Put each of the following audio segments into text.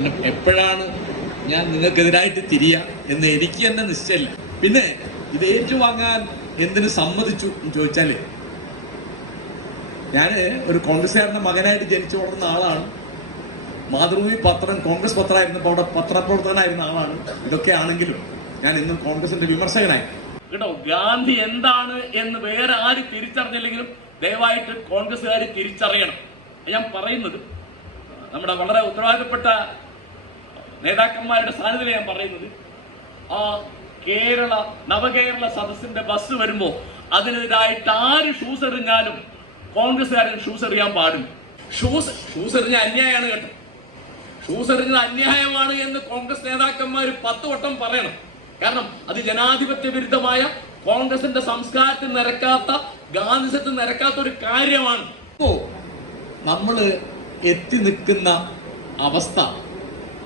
കാരണം എപ്പോഴാണ് ഞാൻ നിങ്ങൾക്കെതിരായിട്ട് തിരിയ എന്ന് എനിക്ക് തന്നെ നിശ്ചയമില്ല. പിന്നെ ഇത് ഏറ്റുവാങ്ങാൻ എന്തിനു സമ്മതിച്ചു എന്ന് ചോദിച്ചാൽ ഞാൻ ഒരു കോൺഗ്രസ്സുകാരന്റെ മകനായിട്ട് ജനിച്ചു വളർന്ന ആളാണ്. മാതൃഭൂമി പത്രം കോൺഗ്രസ് പത്രമായിരുന്നപ്പോൾ അവിടെ പത്രപ്രവർത്തകനായിരുന്ന ആളാണ്. ഇതൊക്കെ ആണെങ്കിലും ഞാൻ ഇന്നും കോൺഗ്രസിന്റെ വിമർശകനായി. കേട്ടോ ഗാന്ധി എന്താണ് എന്ന് വേറെ ആര് തിരിച്ചറിഞ്ഞില്ലെങ്കിലും ദയവായിട്ട് കോൺഗ്രസ്സുകാർ തിരിച്ചറിയണം. ഞാൻ പറയുന്നത് നമ്മുടെ വളരെ ഉത്തരവാദിത്തപ്പെട്ട നേതാക്കന്മാരുടെ സാന്നിധ്യം ഞാൻ പറയുന്നത്. ആ കേരള നവകേരള സദസ്സിന്റെ ബസ് വരുമ്പോ അതിനെതിരായിട്ട് ആര് ഷൂസ് എറിഞ്ഞാലും കോൺഗ്രസ്സുകാരൻ ഷൂസ് എറിയാൻ പാടില്ല. ഷൂസ് ഷൂസ് എറിഞ്ഞ അന്യായമാണ് കേട്ടോ. ഷൂസ് എറിഞ്ഞത് അന്യായമാണ് എന്ന് കോൺഗ്രസ് നേതാക്കന്മാർ പത്ത് വട്ടം പറയണം. കാരണം അത് ജനാധിപത്യ വിരുദ്ധമായ കോൺഗ്രസിന്റെ സംസ്കാരത്തിൽ നിരക്കാത്ത ഗാന്ധിസത്തിൽ നിരക്കാത്ത ഒരു കാര്യമാണ്. ഇപ്പോ നമ്മൾ എത്തി നിൽക്കുന്ന അവസ്ഥ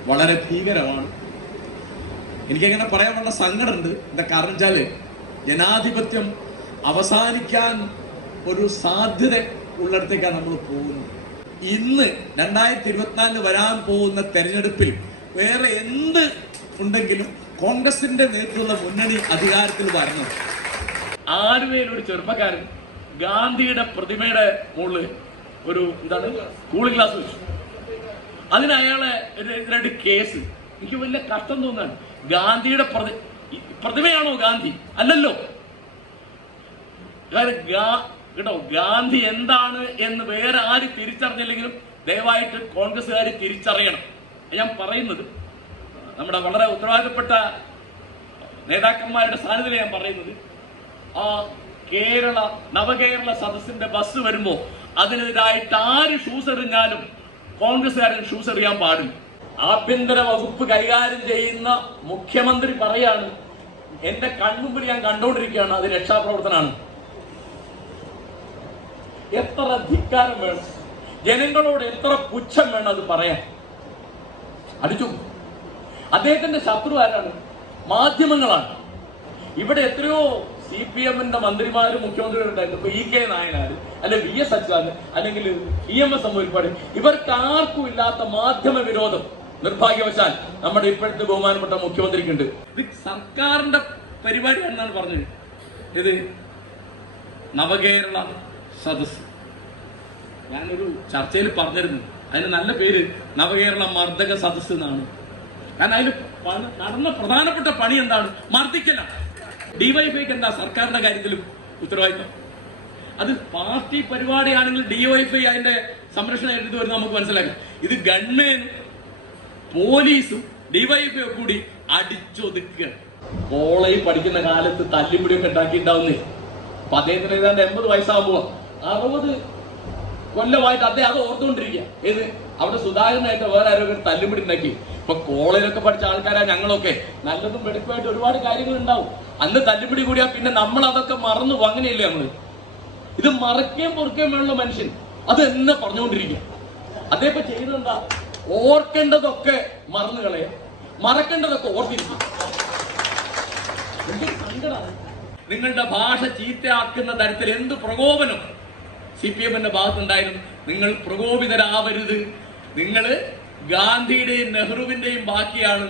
വളരെ ഭീകരമാണ്. എനിക്കങ്ങനെ പറയാൻ വേണ്ട സങ്കടമുണ്ട്. എന്താ കാരണം വെച്ചാൽ ജനാധിപത്യം അവസാനിക്കാൻ ഒരു സാധ്യത ഉള്ളിടത്തേക്കാണ് നമ്മൾ പോകുന്നത്. ഇന്ന് രണ്ടായിരത്തി ഇരുപത്തിനാലിന് വരാൻ പോകുന്ന തെരഞ്ഞെടുപ്പിൽ വേറെ എന്ത് ഉണ്ടെങ്കിലും കോൺഗ്രസിന്റെ നേതൃത്വമുള്ള മുന്നണി അധികാരത്തിൽ വരണം. ആലുവയിൽ ഒരു ചെറുപ്പക്കാരൻ ഗാന്ധിയുടെ പ്രതിമയുടെ മുകളിൽ ഒരു എന്താണ് കൂളിംഗ് ഗ്ലാസ് വെച്ചു. അതിന് അയാളെ എതിരായിട്ട് കേസ്. എനിക്ക് വലിയ കഷ്ടം തോന്നാണ് ഗാന്ധിയുടെ പ്രതി പ്രതിമയാണോ ഗാന്ധി? അല്ലല്ലോ. കേട്ടോ ഗാന്ധി എന്താണ് എന്ന് വേറെ ആര് തിരിച്ചറിഞ്ഞില്ലെങ്കിലും ദയവായിട്ട് കോൺഗ്രസ്സുകാർ തിരിച്ചറിയണം. ഞാൻ പറയുന്നത്. നമ്മുടെ വളരെ ഉത്തരവാദിത്തപ്പെട്ട നേതാക്കന്മാരുടെ സാന്നിധ്യം ഞാൻ പറയുന്നത്. ആ കേരള നവകേരള സദസ്സിന്റെ ബസ് വരുമ്പോ അതിനെതിരായിട്ട് ആര് ഷൂസ് എറിഞ്ഞാലും കോൺഗ്രസ്സുകാരൻ ഷൂസ് എറിയാൻ പാടില്ല. ആഭ്യന്തര വകുപ്പ് കൈകാര്യം ചെയ്യുന്ന മുഖ്യമന്ത്രി പറയാണ് എന്റെ കൺമുമ്പിൽ ഞാൻ കണ്ടുകൊണ്ടിരിക്കുകയാണ് അത് രക്ഷാപ്രവർത്തനാണ് എത്ര ധിക്കാരം വേണം? ജനങ്ങളോട് എത്ര പുച്ഛം വേണം അത് പറയാൻ? അടിച്ചു. അദ്ദേഹത്തിന്റെ ശത്രു ആരാണ് മാധ്യമങ്ങളാണ്. ഇവിടെ എത്രയോ സി പി എമ്മിന്റെ മന്ത്രിമാരും മുഖ്യമന്ത്രിമാരും ഉണ്ടായിരുന്നു. ഇപ്പൊ ഇ കെ നായനാർ അല്ലെ വി എസ് അച്യുതാനന്ദൻ അല്ലെങ്കിൽ ഇ എം എസ് അമ്മൂരിപ്പാട് ഇവർക്ക് ആർക്കും ഇല്ലാത്ത മാധ്യമ വിരോധം നിർഭാഗ്യവശാൽ നമ്മുടെ ഇപ്പോഴത്തെ ബഹുമാനപ്പെട്ട മുഖ്യമന്ത്രിക്കുണ്ട്. ഇത് സർക്കാരിന്റെ പരിപാടി എന്നാണ് പറഞ്ഞത്. ഇത് നവകേരള സദസ് ഞാനൊരു ചർച്ചയിൽ പറഞ്ഞിരുന്നു. അതിന് നല്ല പേര് നവകേരള മർദ്ദക സദസ് എന്നാണ്. കാരണം അതിൽ നടന്ന പ്രധാനപ്പെട്ട പണി എന്താണ്? മർദ്ദിക്കലാണ്. ഡിവൈഫൈക്ക് എന്താ സർക്കാരിന്റെ കാര്യത്തിലും ഉത്തരവാദിത്വം? അത് പാർട്ടി പരിപാടിയാണെങ്കിൽ ഡിവൈഫൈ അതിന്റെ സംരക്ഷണം എടുത്തു വരുന്നത് നമുക്ക് മനസ്സിലാക്കാം. ഇത് ഗവൺമെന്റും പോലീസും ഡിവൈഫൈ കൂടി അടിച്ചൊതുക്കുക. കോളേജ് പഠിക്കുന്ന കാലത്ത് തല്ലിപ്പിടിയൊക്കെ ഉണ്ടാക്കിയിട്ടുണ്ടാവുന്നേ. അദ്ദേഹത്തിന് ഏതാണ്ട് എൺപത് വയസ്സാകുമ്പോ അറുപത് കൊല്ലമായിട്ട് അദ്ദേഹം അത് ഓർത്തുകൊണ്ടിരിക്കുക. ഏത്? അവിടെ സുധാകരനായിട്ട് വേറെ ആരോഗ്യം തല്ലുപിടി ഉണ്ടാക്കി. ഇപ്പൊ കോളേജിലൊക്കെ പഠിച്ച ആൾക്കാരാ ഞങ്ങളൊക്കെ. നല്ലതും വെടുപ്പായിട്ട് ഒരുപാട് കാര്യങ്ങൾ ഉണ്ടാവും. അന്ന് തല്ലുപിടി കൂടിയാ പിന്നെ നമ്മൾ അതൊക്കെ മറന്നു. അങ്ങനെയല്ലേ നമ്മൾ? ഇത് മറക്കുകയും പൊറുക്കുകയും വേണമല്ലോ മനുഷ്യൻ. അത് എന്നെ പറഞ്ഞുകൊണ്ടിരിക്കുക. ഇപ്പൊ ചെയ്തെന്താ ഓർക്കേണ്ടതൊക്കെ മറന്നു കളയാ മറക്കേണ്ടതൊക്കെ ഓർത്തിരിക്കും സങ്കടമാണ് നിങ്ങളുടെ ഭാഷ ചീത്തയാക്കുന്ന തരത്തിൽ എന്ത് പ്രകോപനം? സി പി എമ്മിന്റെ ഭാഗത്തുണ്ടായിരുന്നു. നിങ്ങൾ പ്രകോപിതരാവരുത്. നിങ്ങൾ ഗാന്ധിയുടെയും നെഹ്റുവിന്റെയും ബാക്കിയാണ്.